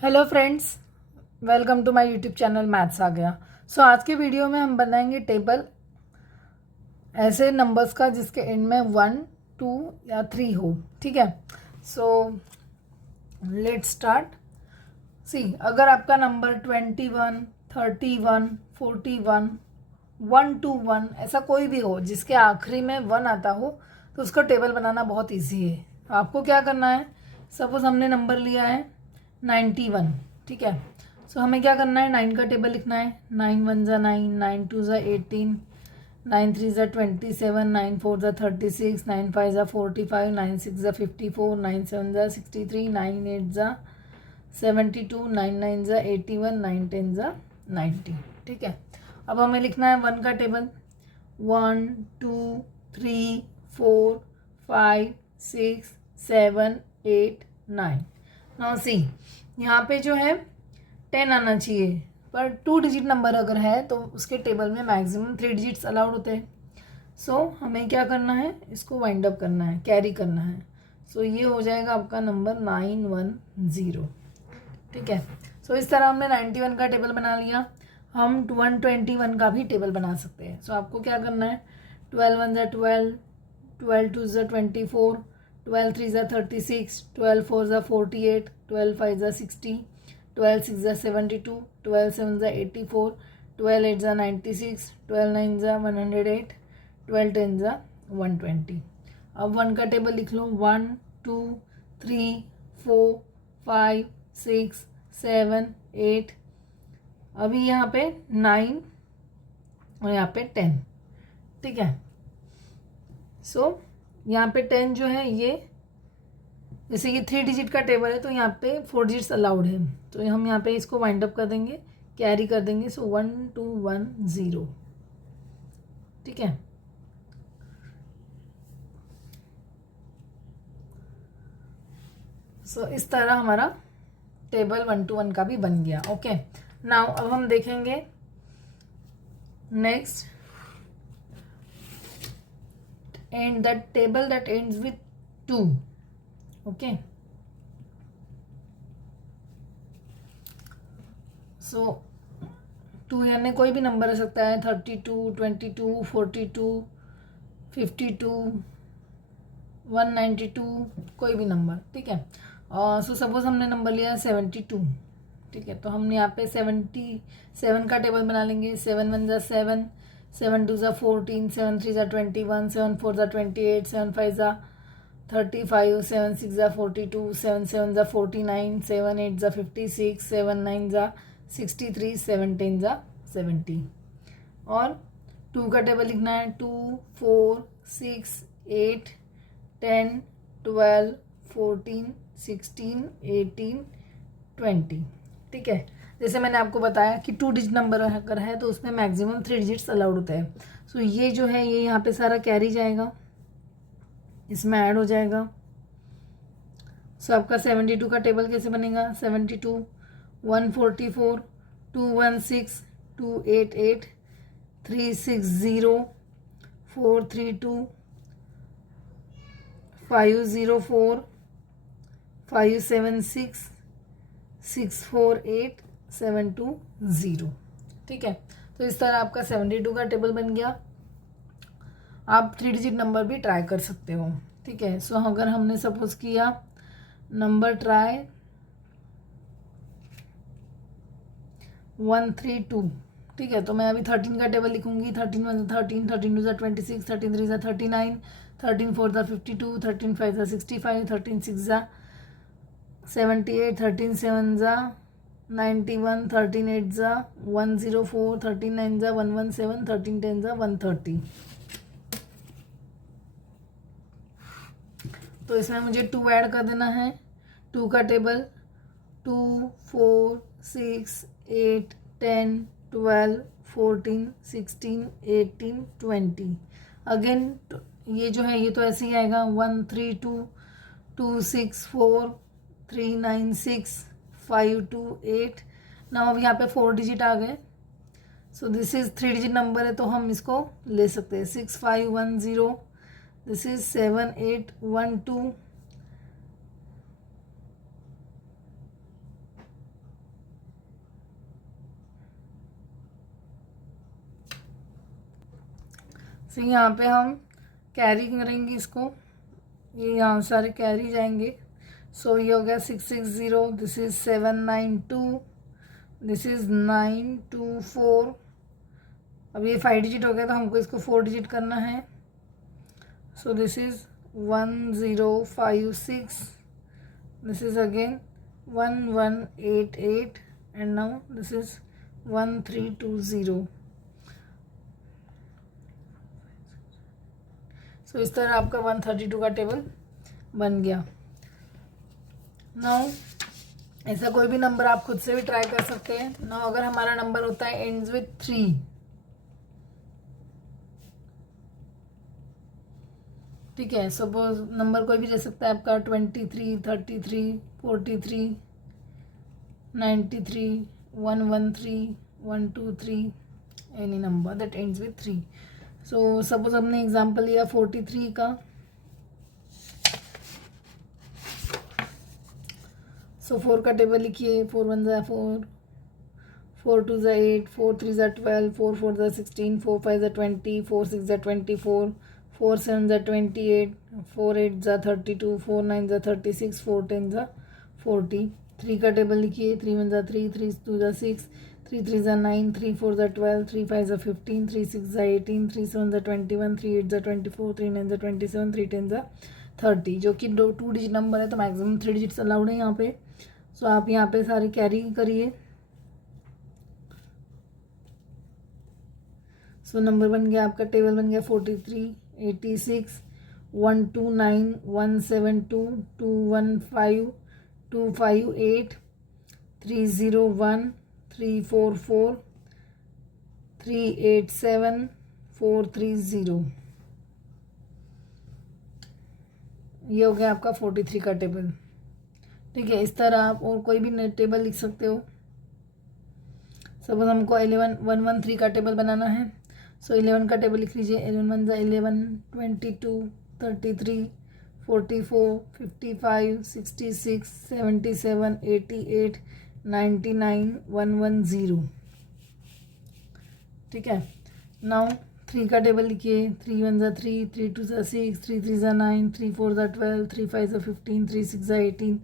Hello friends, welcome to my YouTube channel maths आ गया। आज के वीडियो में हम बनाएंगे टेबल ऐसे नंबर्स का जिसके एंड में 1, 2 या 3 हो। ठीक है, सो लेट्स स्टार्ट। अगर आपका नंबर 21, 31, 41, 121 ऐसा कोई भी हो जिसके आखिरी में 1 आता हो तो उसका टेबल बनाना बहुत ईजी है। आपको क्या करना है, सपोज हमने नंबर लिया है 91। ठीक है, हमें क्या करना है, 9 का टेबल लिखना है। 9 1 ज़ा 9, 9 2 ज़ा 18, 9 3 ज़ा 27, 9 4 ज़ा 36, 9 5 ज़ा 45, 9 6 ज़ा 54, 9 7 ज़ा 63, 9 8 ज़ा 72, 9 9 ज़ा 81, 9 10 ज़ा 90। ठीक है, अब हमें लिखना है 1 का टेबल। 1 2 3 4 5 6 7 8 9। नाउ यहाँ पे जो है 10 आना चाहिए, पर 2 डिजिट नंबर अगर है तो उसके टेबल में मैक्सिमम 3 डिजिट्स अलाउड होते हैं। हमें क्या करना है, इसको वाइंड अप करना है, कैरी करना है। ये हो जाएगा आपका नंबर 910। ठीक है, इस तरह हमने 91 का टेबल बना लिया। हम 121 का भी टेबल बना सकते हैं। आपको क्या करना है, 12 1 ज़ा 12, 12 2 ज़ा 24, 12 3 ज़ा 36, 12 4 ज़ा 48, 12 5 ज़ा 60, 12 6 ज़ा 72, 12 7 ज़ा 84, 12 8 ज़ा 96, 12 9 ज़ा 108, 12 10 ज़ा 120। अब 1 का टेबल लिख लो। 1 2 3 4 5 6 7 8। अभी यहाँ पे 9 और यहाँ पे 10। ठीक है, यहाँ पे 10 जो है ये, जैसे ये 3 डिजिट का टेबल है तो यहाँ पे 4 डिजिट्स अलाउड है, तो हम यहाँ पे इसको वाइंड अप कर देंगे, कैरी कर देंगे। 1 2 1 0। ठीक है, इस तरह हमारा टेबल 1 to 1 का भी बन गया। ओके, नाउ अब हम देखेंगे next, and the table that ends with 2। Okay, 2 यानी कोई भी नंबर हो सकता है, 32 22 42 52 192, कोई भी नंबर। ठीक है, और सपोज हमने नंबर लिया 72। ठीक है, तो हम यहाँ पे 77 का टेबल बना लेंगे। 7 1 ज़ा 7, 7 2 ज़ा 14, 7 3 ज़ा 21, 7 4 ज़ा 28, 7 5 ज़ा 35, 7 6 ज़ा 42, 7 7 ज़ा 49, 7 8 ज़ा 56, 7 9 ज़ा 63, 7 10 ज़ा 70। और 2 का टेबल लिखना है। 2 4 6 8 10 12 14 16 18 20। ठीक है, जैसे मैंने आपको बताया कि 2 डिजिट नंबर अगर है तो उसमें मैक्सिमम 3 डिजिट्स अलाउड होते हैं। ये जो है ये यहाँ पे सारा कैरी जाएगा, इसमें ऐड हो जाएगा। आपका 72 का टेबल कैसे बनेगा। 72 144 216 288 360 432 504 576 648 720। ठीक है, तो इस तरह आपका 72 का टेबल बन गया। आप 3 डिजिट नंबर भी ट्राई कर सकते हो। ठीक है, अगर हमने सपोज किया नंबर ट्राई 132। ठीक है, तो मैं अभी 13 का टेबल लिखूंगी। 13 1 13, 13 2 26, 13 3 39, 13 4 52, 13 5 65, 13 6 78, 13 7 91, 13 8 104, 13 9 117, 13 10 130। तो इसमें मुझे 2 ऐड कर देना है। 2 का टेबल 2 4 6 8 10 12 14 16 18 20। अगेन ये जो है ये तो ऐसे ही आएगा। 1 3 2 2 6 4 3 9 6 5 2 8। ना अब यहाँ पे 4 डिजिट आ गए। दिस इज 3 डिजिट नंबर है तो हम इसको ले सकते हैं। 6 5 1 0, दिस इज 7 8 1 2, सो यहाँ पे हम कैरी करेंगे इसको, ये यहाँ सारे कैरी जाएंगे। सो ये हो गया 660, दिस इज़ 792, दिस इज़ 924। अब ये 5 डिजिट हो गया तो हमको इसको 4 डिजिट करना है। So this is 1056, this is again 1188 and now this is 1320। सो इस तरह आपका 132 का टेबल बन गया। नाउ ऐसा कोई भी नंबर आप खुद से भी ट्राई कर सकते हैं। नाउ अगर हमारा नंबर होता है एंड्स विथ 3, ठीक है, सपोज नंबर कोई भी दे सकता है आपका 23, 33, 43, 93, 113, 123, any number that ends with 3। So suppose हमने एग्जांपल लिया 43 का। सो 4 का टेबल लिखिए। 4 1 ज़ा 4, 4 2 ज़ा 8, 4 3 ज़ा 12, 4 4 ज़ा 16, 4 5 ज़ा 20, 4 6 ज़ा 24, 4 7 ज़ा 28, 4 8 ज़ा 32, 4 9 ज़ा 36, 4 10 ज़ा 40। 3 का टेबल लिखिए। 3 1 ज़ा 3, 3 2 ज़ा 6, 3 3 ज़ा 9, 3 4 ज़ा 12, 3 5 ज़ा 15, 3 6 ज़ा 18, 3 7 ज़ा 21, 3 8 ज़ा 24, 3 9 ज़ा 27, 3 10 ज़ा 30, जो कि 2 डिजिट नंबर है तो मैक्सिमम 3 डिजिट्स अलाउड है यहाँ पे। सो आप यहाँ पे सारी कैरी करिए। सो नंबर बन गया आपका, टेबल बन गया 43, 86, 129, 172, 215, 258, 301, 344, 387, 430। ये हो गया आपका 43 का टेबल। ठीक है, इस तरह आप और कोई भी टेबल लिख सकते हो। सपोज हमको 113 का टेबल बनाना है। सो 11 का टेबल लिख लीजिए। 11 1 11, 22, 33, 44, 55, 66, 77, 88, 99, 110। ठीक है, नाउ 3 का टेबल लिखिए। 3 1 ज़ा 3, 3 2 ज़ा 6, 3 3 ज़ा 9, 3 4 ज़ा 12, 3 5 ज़ा 15, 3 6 ज़ा 18,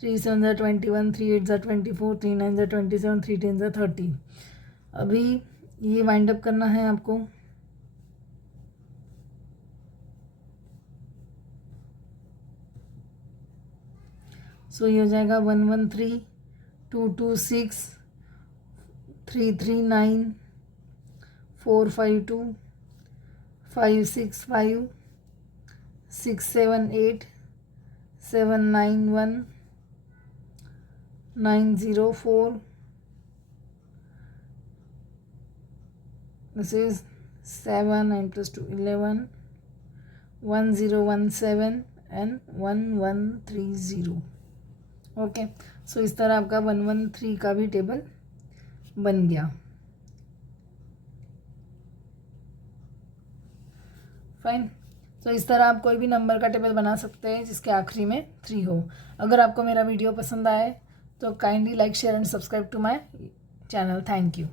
3 7 ज़ा 21, 3 8 ज़ा 24, 3 9 ज़ा 27, 3 10 ज़ा 30। अभी ये वाइंड अप करना है आपको। सो ये हो जाएगा 113, 226, 339, 452, 565, 678, 791, 904. This is 7, 9 plus 2, 11, 1017 and 1130. Okay, सो इस तरह आपका 113 का भी टेबल बन गया। फाइन। तो इस तरह आप कोई भी नंबर का टेबल बना सकते हैं जिसके आखिरी में 3 हो। अगर आपको मेरा वीडियो पसंद आए तो kindly like share and subscribe to my channel. Thank you.